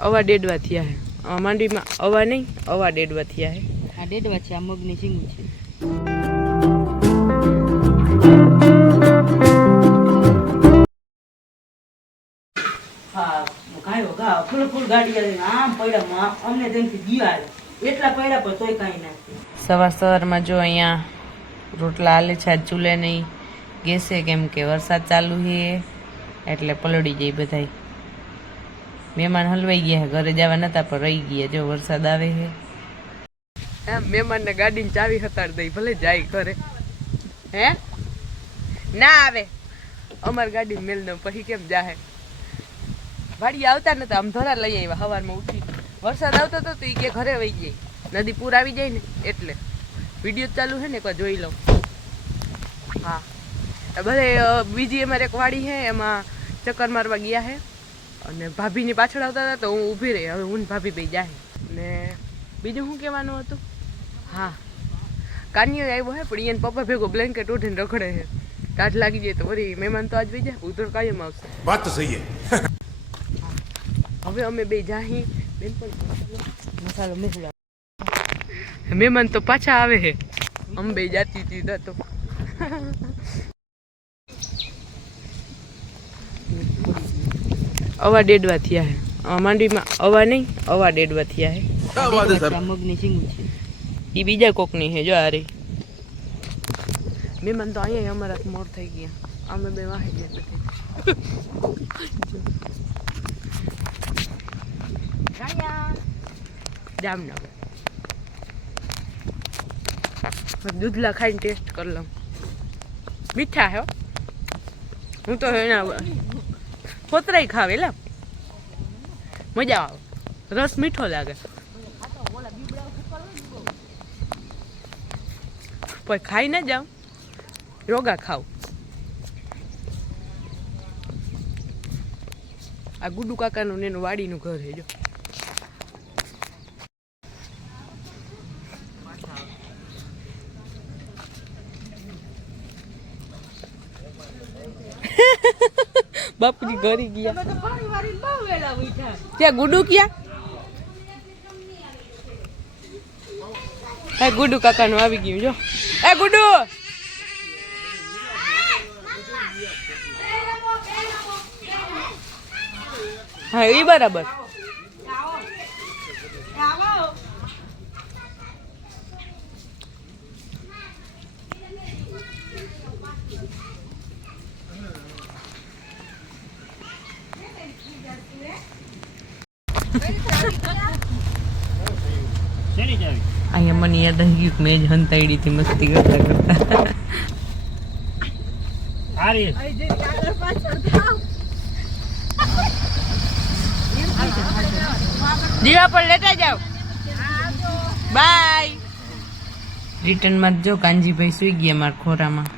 અવા ડેડવા થયા હે માંડવીમાં અવા નહીં અવા ડેડવા થયા હે આ ડેડવા છે આ મગની સિંગું છે હા કાયો ગા ફૂલ ગાડી આમ પડ્યા અમને તેનથી દીવાલ એટલા પડ્યા પર તોય કાંઈ નથી સવારમાં જો અહીંયા રોટલા આલે છે આજ ચૂલે નહીં ગેસે કેમ કે વરસાદ ચાલુ છે એટલે પલળી જાય બધાય મહેમાન હલવાઈ ગયા ઘરે જવા નતા પણ રહી ગયા જો વરસાદ આવે છે મહેમાનને ગાડીની ચાવી હતાડ દઈ ભલે જાય ઘરે હે ના આવે અમારી ગાડી મેલ દઉં પછી કેમ જાહે વાડી આવતા નતા આમ ધરા લઈ આવ્યા સવારમાં ઉઠી વરસાદ આવતો હતો તો એ કે ઘરે વહી જાય નદી પૂર આવી જાય ને એટલે વિડીયો ચાલુ છે ને એકવાર જોઈ લઉં હા ભલે બીજી અમારે એક વાડી છે એમાં ચક્કર મારવા ગયા છે અને ભાભીની પાછળ આવતા હતા તો હું ઊભી રહી હવે હું ભાભી ભાઈ જાય ને બીજું શું કહેવાનું હતું હા કાનિયો આવ્યો હે પણ એને પપ્પા ભેગો બ્લેન્કેટ ઉઠીને રખડે છે કાઢ લાગી જાય તો વળી મહેમાન તો આજ વહી જાય ઉધર કાયમ આવશે વાત તો સહી હવે અમે બે જાહી બેન પણ મસાલો મેસડા મહેમાન તો પાછા આવે છે અમે બે જાતી હતી તો અવા ડેડવા થયા હે માંડવીમાં અવા નહીં અવા ડેડવા થયા હે મગની સિંગું છે એ બીજા કોકની હે જો આ રહી મહેમાન તો અહીંયા અમારા મોર થઈ ગયા અમે બે વાહી ગયા જામનગર દૂધલા ખાઈને ટેસ્ટ કરી લઉં મીઠા હે હું તો એના ફોતરાઈ ખાવે લા મજા આવે રસ મીઠો લાગે પછી ખાઈ ના જાઉં રોગા ખાવ આ ગુડુ કાકાનું ને એનું વાડીનું ઘર છે જો બાપુજી ઘરે ગયા ત્યાં ગુડુ ક્યાં હે ગુડુ કાકાનું આવી ગયું જો એ ગુડુ હા એ બરાબર અહીંયા મને યાદ આવી ગયું મેં જ હંતાડી હતી મસ્તી કરતા કરતા દીવા પર લેતા જાઓ બાય રિટર્નમાં જો કાનજીભાઈ સુઈ ગયા મારા ખોરામાં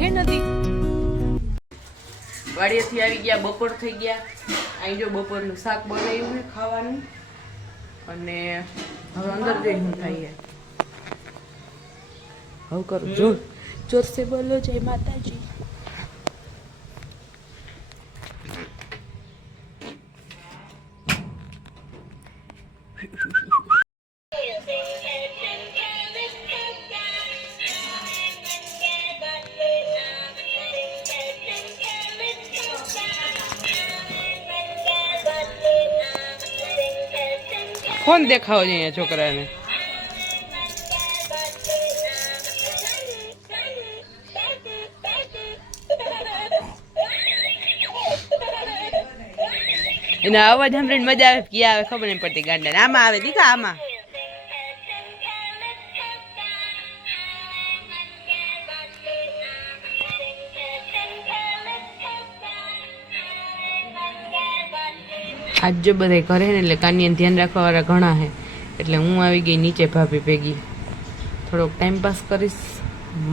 હે નથી વાડીએથી આવી ગયા બપોર થઈ ગયા અહીં જો બપોરનું શાક બનાવ્યું છે ખાવાનું અને હવે અંદર જઈ હું થાય હવે કરું જોર જોર સે બોલો જય માતાજી ફોન દેખાવો છે અહીંયા છોકરાને એના અવાજ સાંભળીને મજા આવે કે આવે ખબર નહીં પડતી ગાંડા આમાં આવે દીકા આમાં આજ જો બધા ઘરે ને એટલે કાનિયાને ધ્યાન રાખવા વાળા ઘણા હે એટલે હું આવી ગઈ નીચે ભાભી ભેગી થોડોક ટાઈમ પાસ કરીશ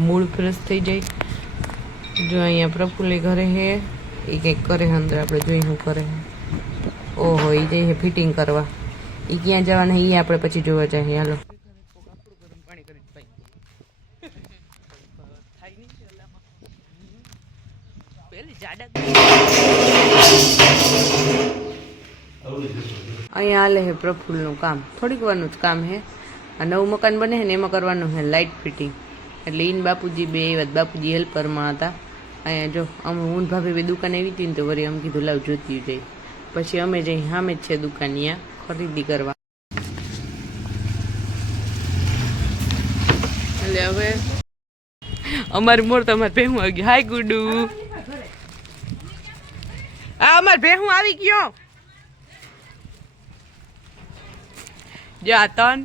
મૂડ ફ્રેશ થઈ જાય જો અહીંયા પ્રફુલ્લે ઘરે હે એ કંઈક કરે હે અંદર આપણે જોઈ શું કરે હે ઓહો એ જઈએ ફિટિંગ કરવા એ ક્યાં જવાના એ આપણે પછી જોવા જઈએ હાલો અહીંયા હાલે હે પ્રફુલ્લનું કામ થોડીક વારનું જ કામ હે આ નવું મકાન બને છે ને એમાં કરવાનું છે લાઇટ ફિટિંગ એટલે ઈન બાપુજી બે વાત બાપુજી હેલ્પરમાં હતા અહીંયા જો અમે હું ભાભી બે દુકાન આવી હતી ને તો વળી અમે કીધું લાવ જોતી જઈ પછી અમે જઈ સામે જ છે દુકાન ત્યાં ખરીદી કરવા એટલે હવે અમારી મોર તો અમારે ભેહું આવી ગયું હાય ગુડુ આ અમારે ભેહું આવી ગયો જો આ તન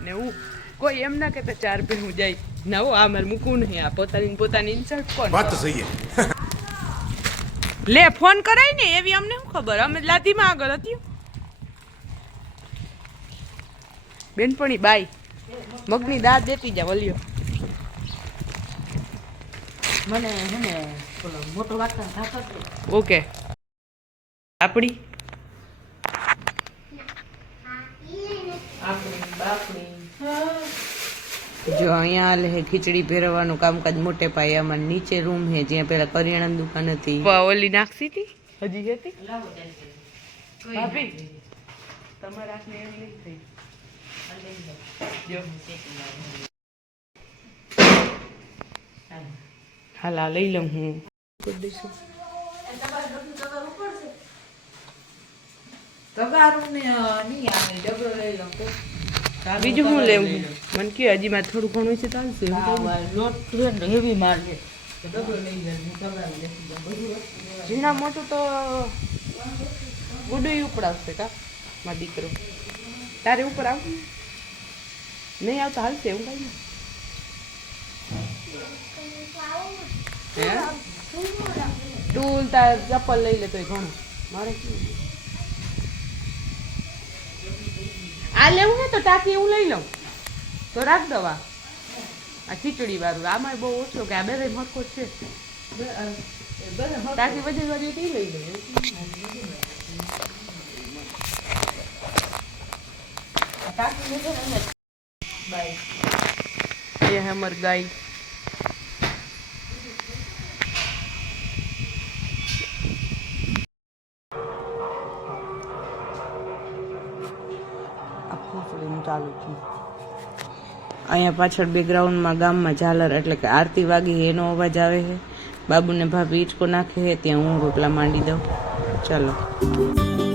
ને હું કોઈ એમ ના કહેતા 4 ભેહું જાય ના હો આ મારે મૂકવું નહીં આ પોતાની ઇન્સલ્ટ કોણ વાત તો સહી હે લે ફોન કરાય ને એવી અમને શું ખબર અમે લાદીમાં આગળ હતી બેનપણી બાઈ મગની દાળ દેતી જા વલ્યો મને હે ને પેલો મોટો વાટકા થાતો ઓકે આપડી જો અહીંયા હાલે હે ખીચડી ભેરવવાનું કામકાજ મોટે પાયામાં નીચે રૂમ હે જ્યાં પેલા કરિયાણાની દુકાન હતી ઓલી નાખી હતી હજી હતી ભાભી તમારા હાથને એમ નહીં થઈ જો હાલ આ લઈ લઉં હું બીજું શું લેવું મને કે હજી માં થોડું ઘણું છે ચાલશે હેવી માર છે ઝીણા મોટું તો ગુડું ઉપડાવશે કા મારો દીકરો તારે ઉપર આવ નહીં આવતા હાલશે એવું કઈ નહીં ટૂલ તાર ચપ્પલ લઈ લે તો ઘણું મારે કેવું આ લેવું ને તો ટાંકી એવું લઈ લઉં તો રાખ દવા આ ખીચડી વાળું આમાં બહુ ઓછો કે આ બે મરકો છે ટાંકી વજન વાળી કઈ લઈ લઉં ये है हमारी गाय ચાલુ છે અહીંયા પાછળ બેકગ્રાઉન્ડમાં ગામમાં ઝાલર એટલે કે આરતી વાગી એનો અવાજ આવે છે બાબુને ભાભી ઈચકો નાખે છે ત્યાં હું રોટલા માંડી દઉં ચાલો